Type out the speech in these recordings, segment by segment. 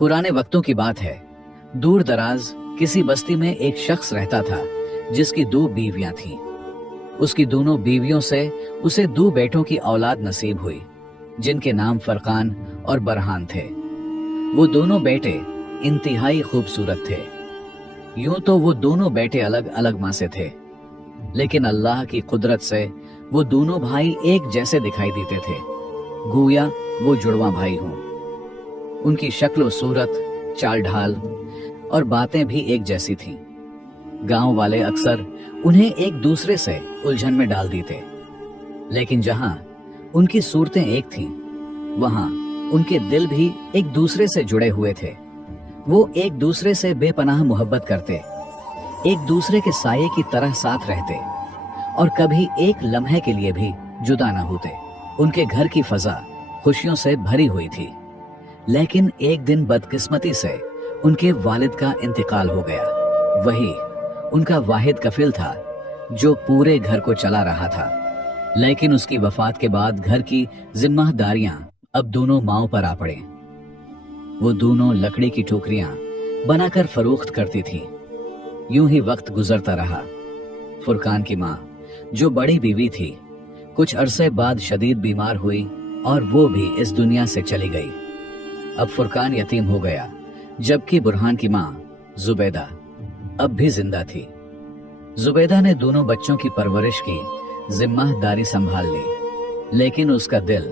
पुराने वक्तों की बात है। दूर दराज किसी बस्ती में एक शख्स रहता था जिसकी 2 बीवियां थीं। उसकी दोनों बीवियों से उसे 2 बेटों की औलाद नसीब हुई, जिनके नाम फरकान और बरहान थे। वो दोनों बेटे इंतहाई खूबसूरत थे। यूं तो वो दोनों बेटे अलग अलग माँ से थे, लेकिन अल्लाह की कुदरत से वो दोनों भाई एक जैसे दिखाई देते थे, गोया वो जुड़वा भाई हों। उनकी शक्ल और सूरत, चाल ढाल और बातें भी एक जैसी थीं। गांव वाले अक्सर उन्हें एक दूसरे से उलझन में डाल देते, लेकिन जहां उनकी सूरतें एक थीं, वहां उनके दिल भी एक दूसरे से जुड़े हुए थे। वो एक दूसरे से बेपनाह मोहब्बत करते, एक दूसरे के साये की तरह साथ रहते और कभी एक लम्हे के लिए भी जुदा न होते। उनके घर की फजा खुशियों से भरी हुई थी, लेकिन एक दिन बदकिस्मती से उनके वालिद का इंतकाल हो गया। वही उनका वाहिद कफिल था जो पूरे घर को चला रहा था, लेकिन उसकी वफात के बाद घर की जिम्मेदारियां अब दोनों माओं पर आ पड़े। वो दोनों लकड़ी की टोकरियां बनाकर फरोख्त करती थी। यूं ही वक्त गुजरता रहा। फुरकान की माँ, जो बड़ी बीवी थी, कुछ अरसे बाद शदीद बीमार हुई और वो भी इस दुनिया से चली गई। अब फुरकान यतीम हो गया, जबकि बुरहान की माँ जुबैदा अब भी जिंदा थी। जुबैदा ने दोनों बच्चों की परवरिश की जिम्मेदारी संभाल ली, लेकिन उसका दिल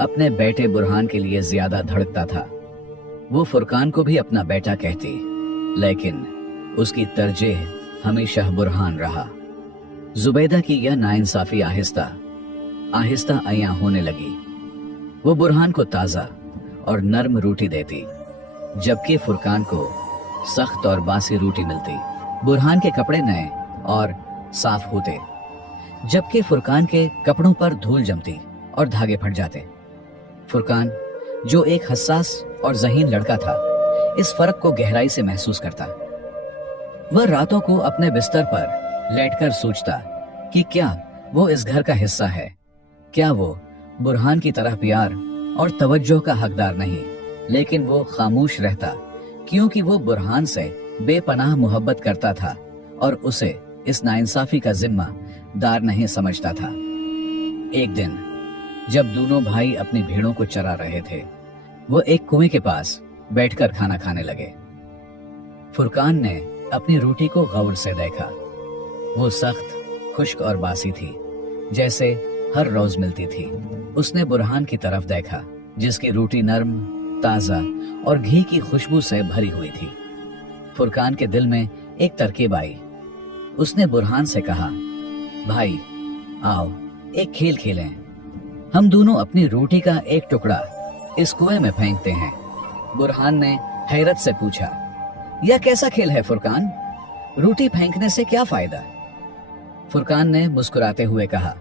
अपने बेटे बुरहान के लिए ज्यादा धड़कता था। वो फुरकान को भी अपना बेटा कहती, लेकिन उसकी तरजीह हमेशा बुरहान रहा। जुबैदा की यह नाइंसाफी आहिस्ता आहिस्ता अयां होने लगी। वो बुरहान को ताजा और नर्म रोटी देती, जबकि फुरकान को सख्त और बासी रोटी मिलती। बुरहान के कपड़े नए और साफ होते, जबकि फुरकान के कपड़ों पर धूल जमती और धागे फट जाते। फुरकान, जो एक हसास और ज़हीन लड़का था, इस फर्क को गहराई से महसूस करता। वह रातों को अपने बिस्तर पर लेटकर सोचता कि क्या वो इस घर का हिस्सा है, क्या वो बुरहान की तरह प्यार और तवज्जो का हकदार नहीं। लेकिन वो खामोश रहता, क्योंकि वो बुरहान से बेपनाह मोहब्बत करता था और उसे इस नाइंसाफी का जिम्मेदार नहीं समझता था। एक दिन जब दोनों भाई अपनी भेड़ों को चरा रहे थे, वो एक कुएं के पास बैठकर खाना खाने लगे। फुरकान ने अपनी रोटी को गौर से देखा। वो सख्त, खुश्क और बासी थी, जैसे हर रोज मिलती थी। उसने बुरहान की तरफ देखा, जिसकी रोटी नर्म, ताजा और घी की खुशबू से भरी हुई थी। फुरकान के दिल में एक तरकीब आई। उसने बुरहान से कहा, भाई आओ एक खेल खेलें। हम दोनों अपनी रोटी का एक टुकड़ा इस कुएं में फेंकते हैं। बुरहान ने हैरत से पूछा, यह कैसा खेल है फुरकान? रोटी फेंकने से क्या फायदा? फुरकान ने मुस्कुराते हुए कहा,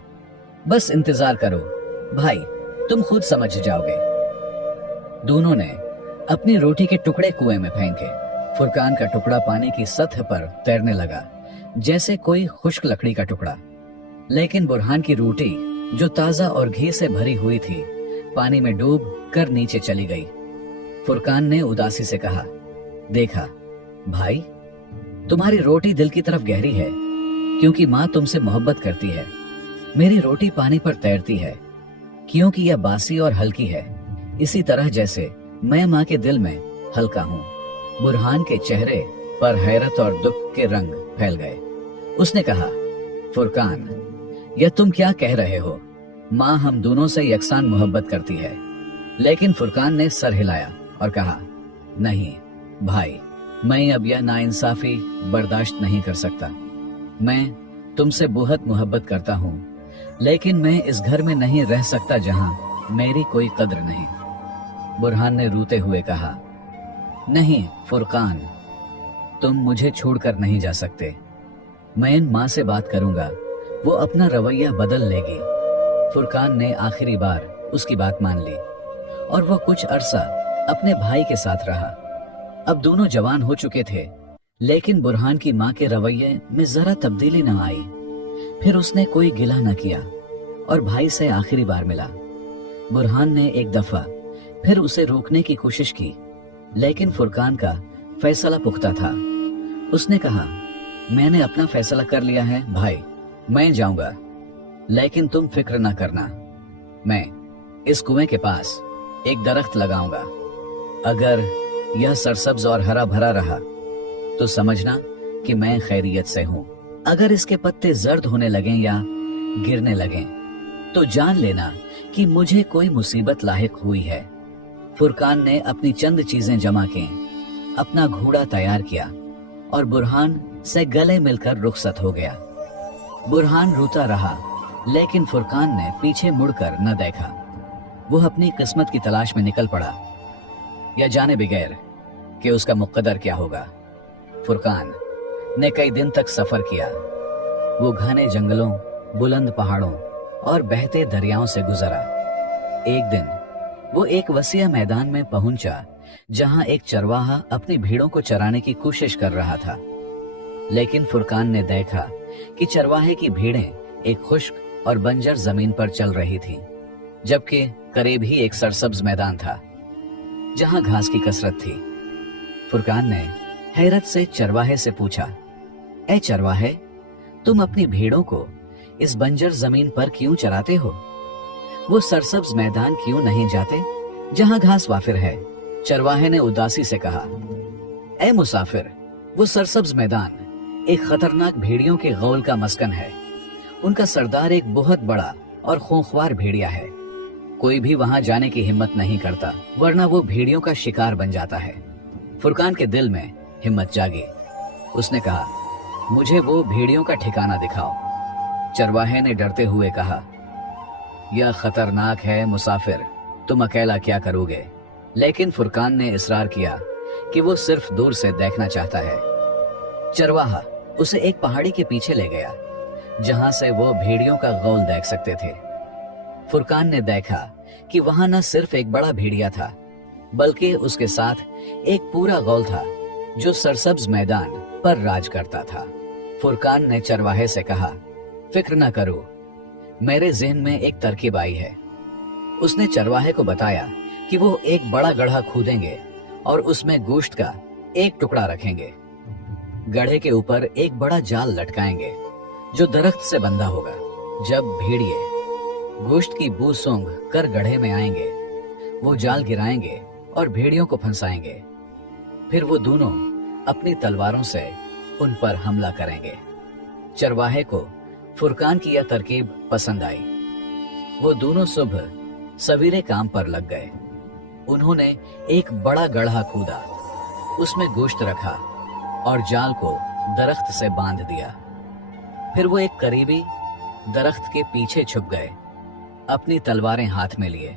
बस इंतजार करो भाई, तुम खुद समझ जाओगे। दोनों ने अपनी रोटी के टुकड़े कुएं में फेंके। फुरकान का टुकड़ा पानी की सतह पर तैरने लगा, जैसे कोई खुश्क लकड़ी का टुकड़ा। लेकिन बुरहान की रोटी, जो ताजा और घी से भरी हुई थी, पानी में डूब कर नीचे चली गई। फुरकान ने उदासी से कहा, देखा भाई, तुम्हारी रोटी दिल की तरफ गहरी है, क्योंकि माँ तुमसे मोहब्बत करती है। मेरी रोटी पानी पर तैरती है, क्योंकि यह बासी और हल्की है, इसी तरह जैसे मैं माँ के दिल में हल्का हूँ। बुरहान के चेहरे पर हैरत और दुख के रंग फैल गए। उसने कहा, फुरकान, यह तुम क्या कह रहे हो? माँ हम दोनों से यकसान मोहब्बत करती है। लेकिन फुरकान ने सर हिलाया और कहा, नहीं भाई, मैं अब यह नाइंसाफी बर्दाश्त नहीं कर सकता। मैं तुमसे बहुत मोहब्बत करता हूँ, लेकिन मैं इस घर में नहीं रह सकता जहाँ मेरी कोई कद्र नहीं। बुरहान ने रोते हुए कहा, नहीं फुरकान, तुम मुझे छोड़कर नहीं जा सकते। मैं माँ से बात करूंगा, वो अपना रवैया बदल लेगी। फुरकान ने आखिरी बार उसकी बात मान ली और वह कुछ अरसा अपने भाई के साथ रहा। अब दोनों जवान हो चुके थे, लेकिन बुरहान की माँ के रवैये में जरा तब्दीली न आई। फिर उसने कोई गिला न किया और भाई से आखिरी बार मिला। बुरहान ने एक दफा फिर उसे रोकने की कोशिश की, लेकिन फुरकान का फैसला पुख्ता था। उसने कहा, मैंने अपना फैसला कर लिया है भाई, मैं जाऊंगा, लेकिन तुम फिक्र ना करना। मैं इस कुएं के पास एक दरख्त लगाऊंगा। अगर यह सरसब्ज और हरा भरा रहा तो समझना कि मैं खैरियत से हूं। अगर इसके पत्ते जर्द होने लगें या गिरने लगें तो जान लेना कि मुझे कोई मुसीबत लाहिक हुई है। फुरकान ने अपनी चंद चीजें जमा की, अपना घोड़ा तैयार किया और बुरहान से गले मिलकर रुखसत हो गया। बुरहान रोता रहा, लेकिन फुरकान ने पीछे मुड़कर न देखा। वो अपनी किस्मत की तलाश में निकल पड़ा, या जाने बगैर कि उसका मुक़द्दर क्या होगा। फुरकान ने कई दिन तक सफर किया। वो घने जंगलों, बुलंद पहाड़ों और बहते दरियाओं से गुजरा। एक दिन वो एक वसीआ मैदान में पहुंचा जहां एक चरवाहा अपनी भीड़ों को चराने की कोशिश कर रहा था। लेकिन फुरकान ने देखा कि चरवाहे की भीड़ें एक खुश्क और बंजर जमीन पर चल रही थीं, जबकि करीब ही एक सरसब्ज मैदान था जहां घास की कसरत थी। फुरकान ने हैरत से चरवाहे से पूछा, ए चरवाहे, तुम अपनी भीड़ों को इस बंजर जमीन पर क्यों चराते हो? वो सरसब्ज मैदान क्यों नहीं जाते जहां घास वाफिर है? चरवाहे ने उदासी से कहा, ए मुसाफिर, वो सरसब्ज मैदान एक खतरनाक भेड़ियों के गौल का मस्कन है। उनका सरदार एक बहुत बड़ा और खूंखार भेड़िया है। कोई भी वहां जाने की हिम्मत नहीं करता, वरना वो भेड़ियों का शिकार बन जाता है। फुरकान के दिल में हिम्मत जागी। उसने कहा, मुझे वो भेड़ियों का ठिकाना दिखाओ। चरवाहे ने डरते हुए कहा, यह खतरनाक है मुसाफिर, तुम अकेला क्या करोगे? लेकिन फुरकान ने इसरार किया कि वो सिर्फ दूर से देखना चाहता है। चरवाहा उसे एक पहाड़ी के पीछे ले गया जहां से वो भेड़ियों का गौल देख सकते थे। फुरकान ने देखा कि वहां न सिर्फ एक बड़ा भेड़िया था, बल्कि उसके साथ एक पूरा गौल था जो सरसब्ज मैदान पर राज करता था। फुरकान ने चरवाहे से कहा, फिक्र न करो, मेरे ज़हन में एक तरकीब आई है। उसने चरवाहे को बताया कि वो एक बड़ा गड्ढा खोदेंगे और उसमें गोश्त का एक टुकड़ा रखेंगे। गड्ढे के ऊपर एक बड़ा जाल लटकाएंगे जो दरख्त से बंधा होगा। जब भेड़िए गोश्त की बू सूंघ कर गड्ढे में आएंगे, वो जाल गिराएंगे और भेड़ियों को फंसाएंगे। फिर वो दोनों अपनी तलवारों से उन पर हमला करेंगे। चरवाहे को फुरकान की यह तरकीब पसंद आई। वो दोनों सुबह सवेरे काम पर लग गए। उन्होंने एक बड़ा गड्ढा खोदा, उसमें गोश्त रखा और जाल को दरख्त से बांध दिया। फिर वो एक करीबी दरख्त के पीछे छुप गए, अपनी तलवारें हाथ में लिए।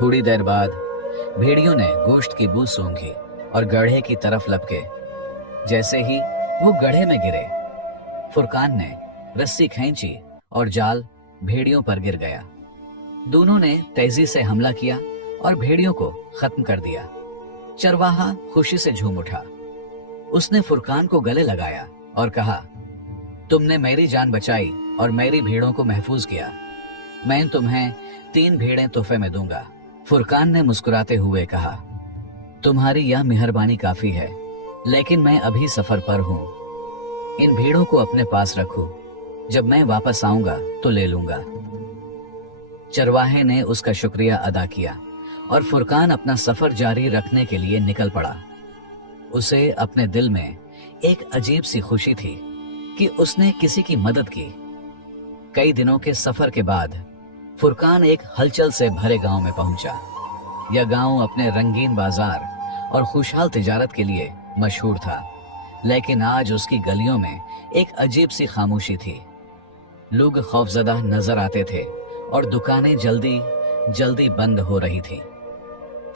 थोड़ी देर बाद भेड़ियों ने गोश्त की बू सूंघी और गड्ढे की तरफ लपके। जैसे ही वो गड्ढे में गिरे, फुरकान ने रस्सी खींची और जाल भेड़ियों पर गिर गया। दोनों ने तेजी से हमला किया और भेड़ियों को खत्म कर दिया। चरवाहा खुशी से झूम उठा। उसने फुरकान को गले लगाया और कहा, तुमने मेरी जान बचाई और मेरी भेड़ों को महफूज किया। मैं तुम्हें 3 भेड़ें तोहफे में दूंगा। फुरकान ने मुस्कुराते हुए कहा, तुम्हारी यह मेहरबानी काफी है, लेकिन मैं अभी सफर पर हूं। इन भेड़ों को अपने पास रखो, जब मैं वापस आऊंगा तो ले लूंगा। चरवाहे ने उसका शुक्रिया अदा किया और फुरकान अपना सफर जारी रखने के लिए निकल पड़ा। उसे अपने दिल में एक अजीब सी खुशी थी कि उसने किसी की मदद की। कई दिनों के सफर के बाद फुरकान एक हलचल से भरे गांव में पहुंचा। यह गांव अपने रंगीन बाजार और खुशहाल तिजारत के लिए मशहूर था, लेकिन आज उसकी गलियों में एक अजीब सी खामोशी थी। लोग खौफजदा नजर आते थे और दुकानें जल्दी जल्दी बंद हो रही थीं।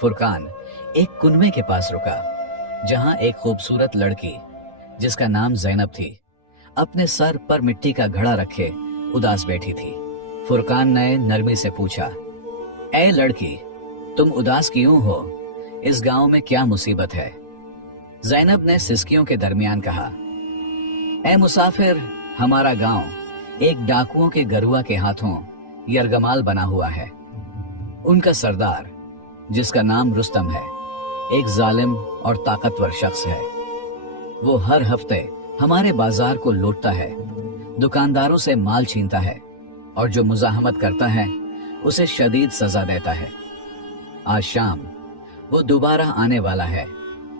फुरकान एक कुनवे के पास रुका, जहां एक खूबसूरत लड़की, जिसका नाम ज़ैनब थी, अपने सर पर मिट्टी का घड़ा रखे उदास बैठी थी। फुरकान ने नरमी से पूछा, ए लड़की, तुम उदास क्यों हो? इस गांव में क्या मुसीबत है? ज़ैनब ने सिसकियों के दरमियान कहा, ए मुसाफिर, हमारा गांव एक डाकुओं के गरुआ के हाथों यरगमाल बना हुआ है। उनका सरदार, जिसका नाम रुस्तम है, एक जालिम और ताकतवर शख्स है। वो हर हफ्ते हमारे बाजार को लूटता है, दुकानदारों से माल छीनता है और जो मुजाहमत करता है उसे शदीद सजा देता है। आज शाम वो दोबारा आने वाला है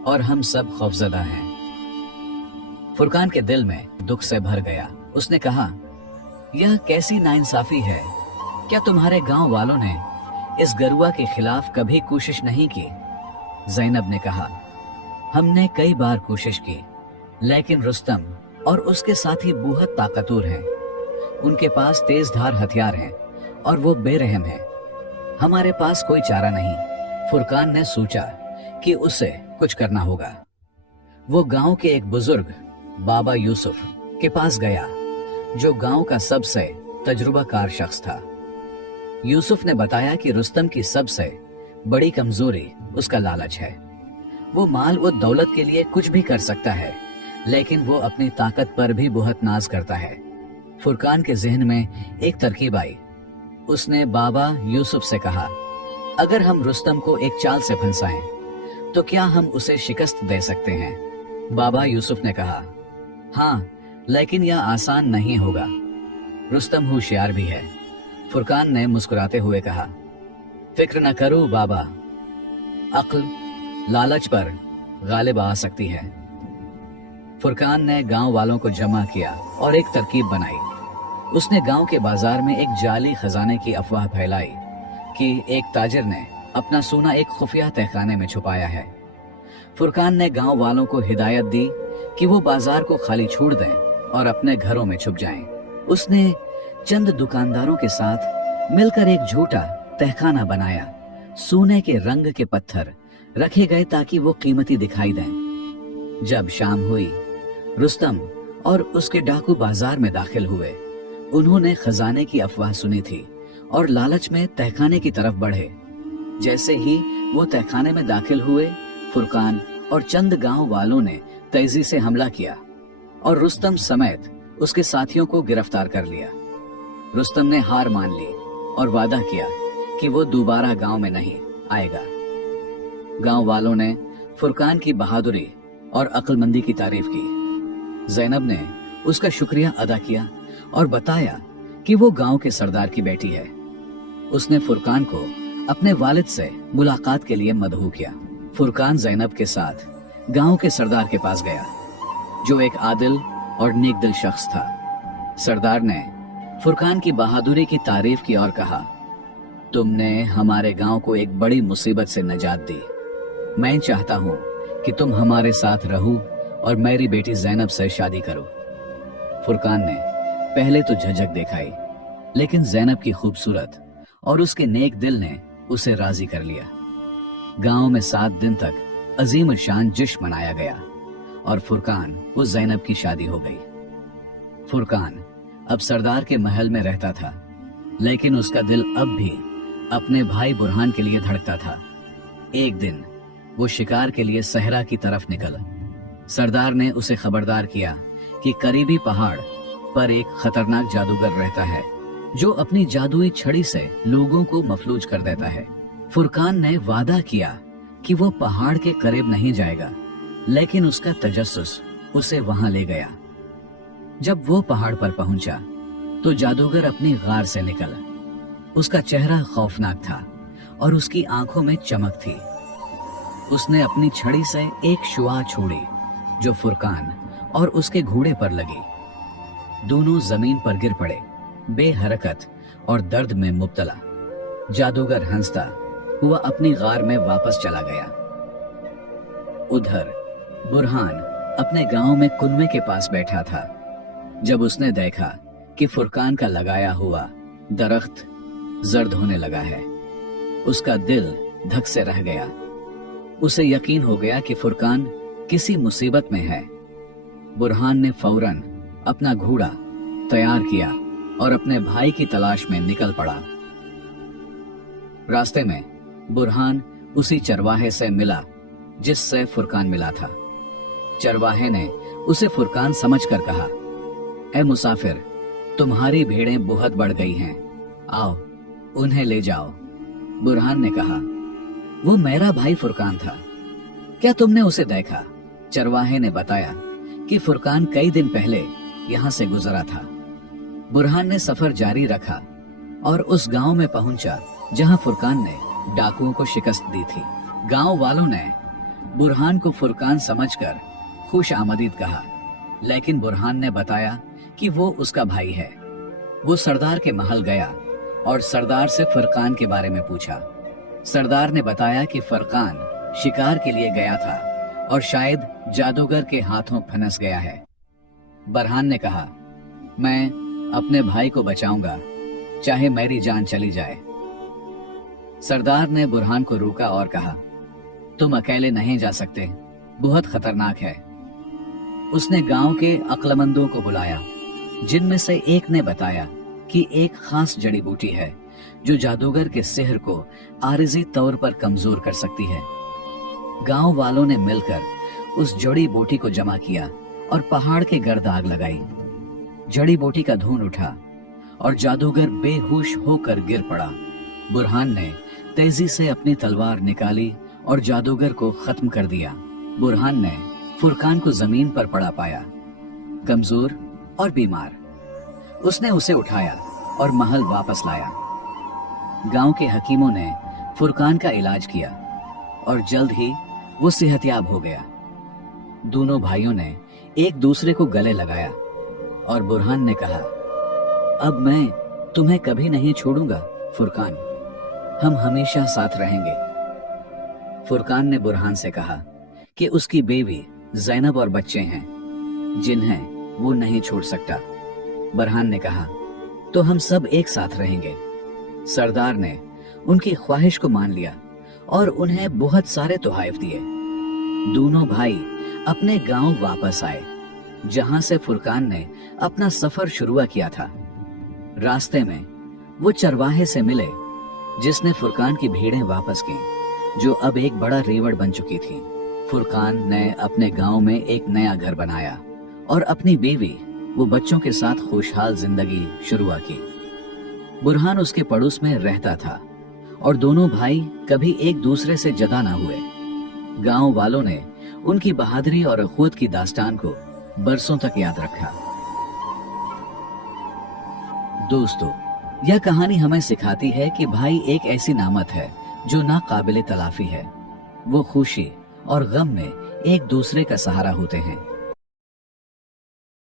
और हम सब खौफजदा हैं। फुरकान के दिल में दुख से भर गया। उसने कहा, यह कैसी नाइंसाफी है। क्या तुम्हारे गांव वालों ने इस गरुआ के खिलाफ कभी कोशिश नहीं की? ज़ैनब ने कहा, हमने कई बार कोशिश की, लेकिन रुस्तम और उसके साथी बहुत ताकतवर हैं। उनके पास तेज धार हथियार हैं और वो बेरहम हैं। हमारे पास कोई चारा नहीं। फुरकान ने सोचा कि उसे कुछ करना होगा। वो गांव के एक बुजुर्ग बाबा यूसुफ के पास गया, जो गांव का सबसे तजुर्बाकार शख्स था। यूसुफ ने बताया कि रुस्तम की सबसे बड़ी कमजोरी उसका लालच है। वो माल व दौलत के लिए कुछ भी कर सकता है, लेकिन वो अपनी ताकत पर भी बहुत नाज करता है। फुरकान के जहन में एक तरकीब आई। उसने बाबा यूसुफ से कहा, अगर हम रुस्तम को एक चाल से फंसाएं, तो क्या हम उसे शिकस्त दे सकते हैं? बाबा यूसुफ ने कहा, हाँ, लेकिन यह आसान नहीं होगा। रुस्तम होशियार भी है। फुरकान ने मुस्कुराते हुए कहा, फिक्र न करो बाबा, अक्ल लालच पर गालिब आ सकती है। फुरकान ने गांव वालों को जमा किया और एक तरकीब बनाई। उसने गांव के बाजार में एक जाली खजाने की अफवाह फैलाई कि एक ताजिर ने अपना सोना एक खुफिया तहखाने में छुपाया है। फुरकान ने गांव वालों को हिदायत दी कि वो बाजार को खाली छोड़ दें और अपने घरों में छुप जाएं। उसने चंद दुकानदारों के साथ मिलकर एक झूठा तहखाना बनाया। सोने के रंग के पत्थर रखे गए ताकि वो कीमती दिखाई दें। जब शाम हुई, रुस्तम और उसके डाकू बाजार में दाखिल हुए। उन्होंने खजाने की अफवाह सुनी थी और लालच में तहखाने की तरफ बढ़े। जैसे ही वो तहखाने में दाखिल हुए, फुरकान और चंद गांव वालों ने तेजी से हमला किया और रुस्तम समेत उसके साथियों को गिरफ्तार कर लिया। रुस्तम ने हार मान ली और वादा किया कि वो दोबारा गांव में नहीं आएगा। गांव वालों ने फुरकान की बहादुरी और अक्लमंदी की तारीफ की। ज़ैनब ने उसका शुक्रिया अदा किया और बताया कि वो गांव के सरदार की बेटी है। उसने फुरकान को अपने वालिद से मुलाकात के लिए मदहू किया। फुरकान ज़ैनब के साथ गांव के सरदार के पास गया, जो एक आदिल और नेक दिल शख्स था। सरदार ने फुरकान की बहादुरी की तारीफ की और कहा, तुमने हमारे गांव को एक बड़ी मुसीबत से नजात दी। मैं चाहता हूं कि तुम हमारे साथ रहो और मेरी बेटी ज़ैनब से शादी करो। फुरकान ने पहले तो झिझक दिखाई, लेकिन ज़ैनब की खूबसूरत और उसके नेक दिल ने उसे राजी कर लिया। गांव में 7 दिन तक अजीम शान जश्न मनाया गया और फुरकान उस ज़ैनब की शादी हो गई। फुरकान अब सरदार के महल में रहता था, लेकिन उसका दिल अब भी अपने भाई बुरहान के लिए धड़कता था। एक दिन वो शिकार के लिए सहरा की तरफ निकला। सरदार ने उसे खबरदार किया कि करीबी पहाड़ पर एक खतरनाक जादूगर रहता है, जो अपनी जादुई छड़ी से लोगों को मफलूज कर देता है। फुरकान ने वादा किया कि वो पहाड़ के करीब नहीं जाएगा, लेकिन उसका तजस्सुस उसे वहां ले गया। जब वो पहाड़ पर पहुंचा तो जादूगर अपनी गार से निकला। उसका चेहरा खौफनाक था और उसकी आंखों में चमक थी। उसने अपनी छड़ी से एक शुआ छोड़ी, जो फुरकान और उसके घोड़े पर लगी। दोनों जमीन पर गिर पड़े, बेहरकत और दर्द में मुब्तला। जादूगर हंसता हुआ अपनी गार में वापस चला गया। उधर बुरहान अपने गांव में कुनवे के पास बैठा था। जब उसने देखा कि फुरकान का लगाया हुआ दरख्त जर्द होने लगा है, उसका दिल धक से रह गया। उसे यकीन हो गया कि फुरकान किसी मुसीबत में है। बुरहान ने फौरन अपना घोड़ा तैयार किया और अपने भाई की तलाश में निकल पड़ा। रास्ते में बुरहान उसी चरवाहे से मिला जिससे फुरकान मिला था। चरवाहे ने उसे फुरकान समझकर कहा, ए मुसाफिर, तुम्हारी भेड़ें बहुत बढ़ गई हैं, आओ उन्हें ले जाओ। बुरहान ने कहा, वो मेरा भाई फुरकान था, क्या तुमने उसे देखा? चरवाहे ने बताया कि फुरकान कई दिन पहले यहाँ से गुजरा था। बुरहान ने सफर जारी रखा और उस गांव में पहुंचा जहां फुरकान ने डाकुओं को शिकस्त दी थी। गांव वालों ने बुरहान को फुरकान समझकर खुश आमदीद कहा, लेकिन बुरहान ने बताया कि वो उसका भाई है। वो सरदार के महल गया और सरदार से फुरकान के बारे में पूछा। सरदार ने बताया कि फुरकान शिकार के लिए गया था और शायद जादूगर के हाथों फंस गया है। बुरहान ने कहा, मैं अपने भाई को बचाऊंगा, चाहे मेरी जान चली जाए। सरदार ने बुरहान को रोका और कहा, तुम अकेले नहीं जा सकते, बहुत खतरनाक है। उसने गांव के अक्लमंदों को बुलाया, जिनमें से एक ने बताया कि एक खास जड़ी बूटी है जो जादूगर के सिहर को आरिजी तौर पर कमजोर कर सकती है। गांव वालों ने मिलकर उस जड़ी बूटी को जमा किया और पहाड़ के गर्द आग लगाई। जड़ी बूटी का धुआं उठा और जादूगर बेहोश होकर गिर पड़ा। बुरहान ने तेजी से अपनी तलवार निकाली और जादूगर को खत्म कर दिया। बुरहान ने फुरकान को जमीन पर पड़ा पाया, कमजोर और बीमार। उसने उसे उठाया और महल वापस लाया। गांव के हकीमों ने फुरकान का इलाज किया और जल्द ही वो सेहतयाब हो गया। दोनों भाइयों ने एक दूसरे को गले लगाया और बुरहान ने कहा, अब मैं तुम्हें कभी नहीं छोड़ूंगा फुरकान, हम हमेशा साथ रहेंगे। फुरकान ने बुरहान से कहा कि उसकी बीवी ज़ैनब और बच्चे हैं जिन्हें वो नहीं छोड़ सकता। बुरहान ने कहा, तो हम सब एक साथ रहेंगे। सरदार ने उनकी ख्वाहिश को मान लिया और उन्हें बहुत सारे तोहफे दिए। दोनों भाई अपने गांव वापस आए जहां से फुरकान ने अपना सफर शुरू किया था। रास्ते में वो चरवाहे से मिले जिसने फुरकान की भेड़ें वापस की, जो अब एक बड़ा रेवड़ बन चुकी थी। फुरकान ने अपने गांव में एक नया घर बनाया और अपनी बीवी वो बच्चों के साथ खुशहाल जिंदगी शुरू की। बुरहान उसके पड़ोस में रहता था और दोनों भाई कभी एक दूसरे से जुदा ना हुए। गांव वालों ने उनकी बहादुरी और अखुवत की दास्तान को बरसों तक याद रखा। दोस्तों, यह कहानी हमें सिखाती है कि भाई एक ऐसी नामत है जो ना काबिले तलाफी है। वो खुशी और गम में एक दूसरे का सहारा होते हैं।